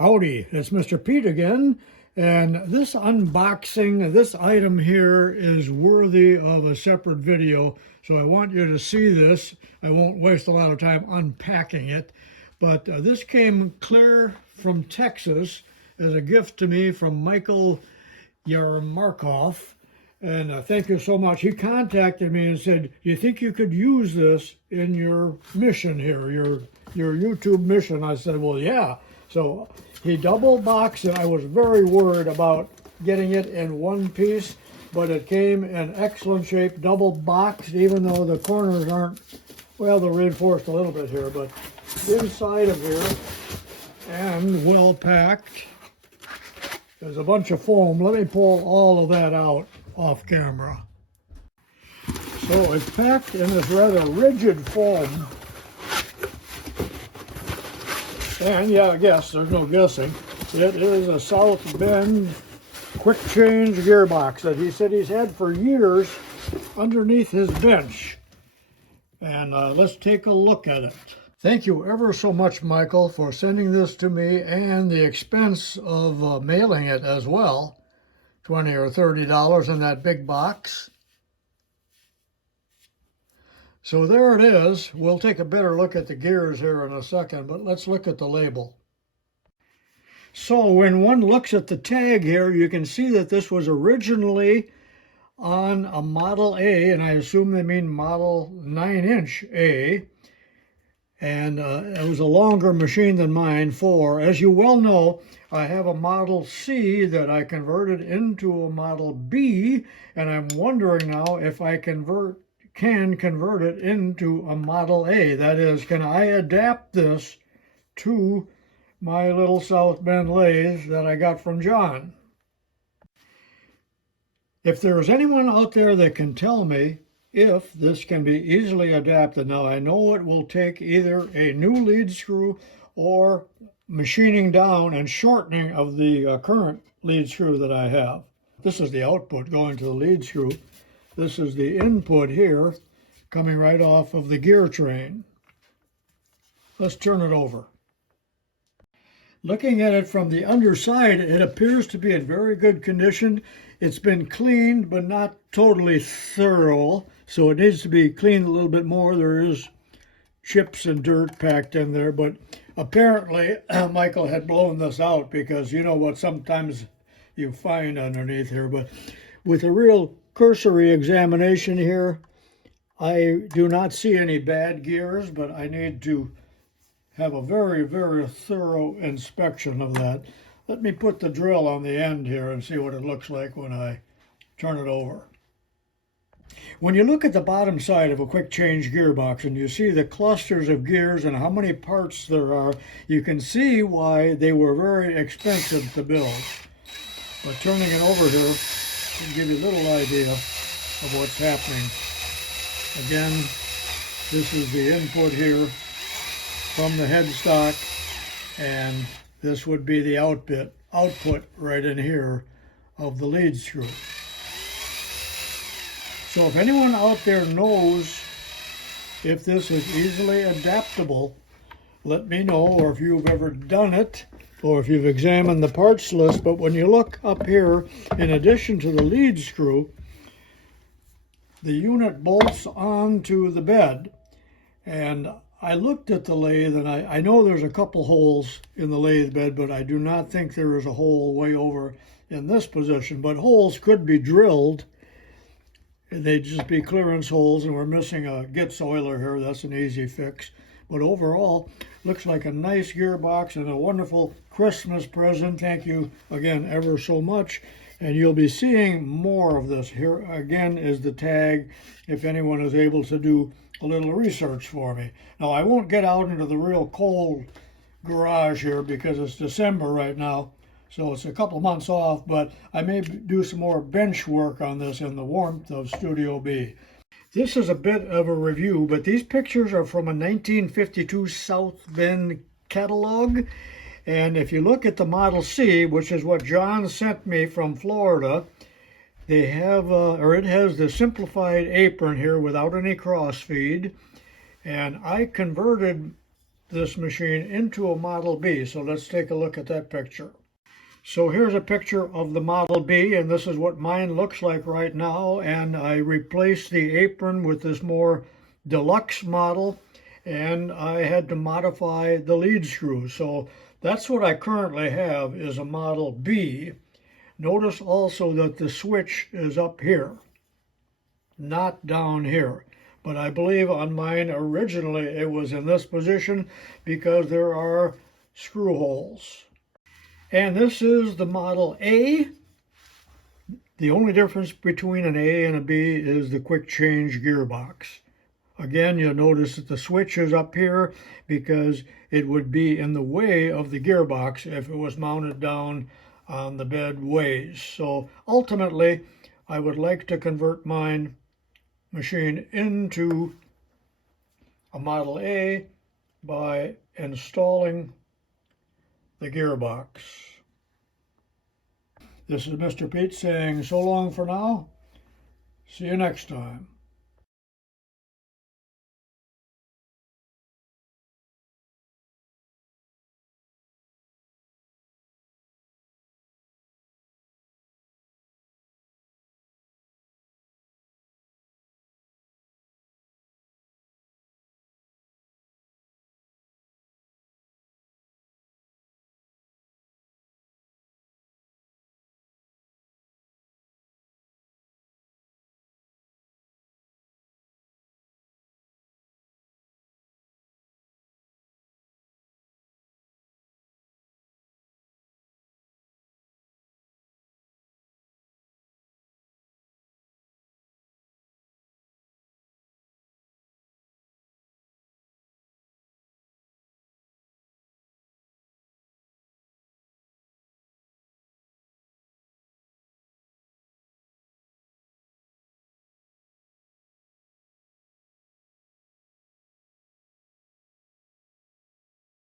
Howdy, it's Mr. Pete again, and this unboxing, this item here is worthy of a separate video, so I want you to see this. I won't waste a lot of time unpacking it, but this came clear from Texas as a gift to me from Michael Yarmarkov, and thank you so much. He contacted me and said, "Do you think you could use this in your mission here, your YouTube mission?" I said, "Well, yeah." So he double boxed it. I was very worried about getting it in one piece, but it came in excellent shape, double boxed, even though the corners aren't, well, they're reinforced a little bit here, but inside of here and well packed. There's a bunch of foam. Let me pull all of that out off camera. So it's packed in this rather rigid foam. And yeah, I guess there's no guessing. It is a South Bend quick change gearbox that he said he's had for years underneath his bench. And let's take a look at it. Thank you ever so much, Michael, for sending this to me and the expense of mailing it as well. $20 or $30 in that big box. So there it is. We'll take a better look at the gears here in a second, but let's look at the label. So when one looks at the tag here, you can see that this was originally on a Model A, and I assume they mean Model 9-inch A. And it was a longer machine than mine for, as you well know, I have a Model C that I converted into a Model B, and I'm wondering now if I can convert it into a Model A. That is, can I adapt this to my little South Bend lathe that I got from John? If there's anyone out there that can tell me if this can be easily adapted. Now, I know it will take either a new lead screw or machining down and shortening of the current lead screw that I have. This is the output going to the lead screw. This is the input here coming right off of the gear train. Let's turn it over. Looking at it from the underside, it appears to be in very good condition. It's been cleaned, but not totally thorough, so it needs to be cleaned a little bit more. There is chips and dirt packed in there, but apparently Michael had blown this out, because you know what sometimes you find underneath here. But with a real cursory examination here, I do not see any bad gears, but I need to have a very, very thorough inspection of that. Let me put the drill on the end here and see what it looks like when I turn it over. When you look at the bottom side of a quick change gearbox and you see the clusters of gears and how many parts there are, you can see why they were very expensive to build. But turning it over here will give you a little idea of what's happening. Again, this is the input here from the headstock, and this would be the output right in here of the lead screw. So if anyone out there knows if this is easily adaptable, let me know, or if you've ever done it, or if you've examined the parts list. But when you look up here, in addition to the lead screw, the unit bolts onto the bed. And I looked at the lathe, and I know there's a couple holes in the lathe bed, but I do not think there is a hole way over in this position. But holes could be drilled. They'd just be clearance holes, and we're missing a Gitz oiler here. That's an easy fix. But overall, looks like a nice gearbox and a wonderful Christmas present. Thank you again ever so much. And you'll be seeing more of this. Here again is the tag, if anyone is able to do a little research for me. Now, I won't get out into the real cold garage here because it's December right now, so it's a couple months off, but I may do some more bench work on this in the warmth of Studio B. This is a bit of a review, but these pictures are from a 1952 South Bend catalog. And if you look at the Model C, which is what John sent me from Florida, they have, it has the simplified apron here without any cross feed. And I converted this machine into a Model B. So let's take a look at that picture. So here's a picture of the Model B, and this is what mine looks like right now. And I replaced the apron with this more deluxe model, and I had to modify the lead screws. So that's what I currently have, is a Model B. Notice also that the switch is up here, not down here. But I believe on mine originally it was in this position because there are screw holes. And this is the Model A. The only difference between an A and a B is the quick change gearbox. Again, you'll notice that the switch is up here because it would be in the way of the gearbox if it was mounted down on the bed ways. So ultimately, I would like to convert mine machine into a Model A by installing the gearbox. This is Mr. Pete saying so long for now. See you next time.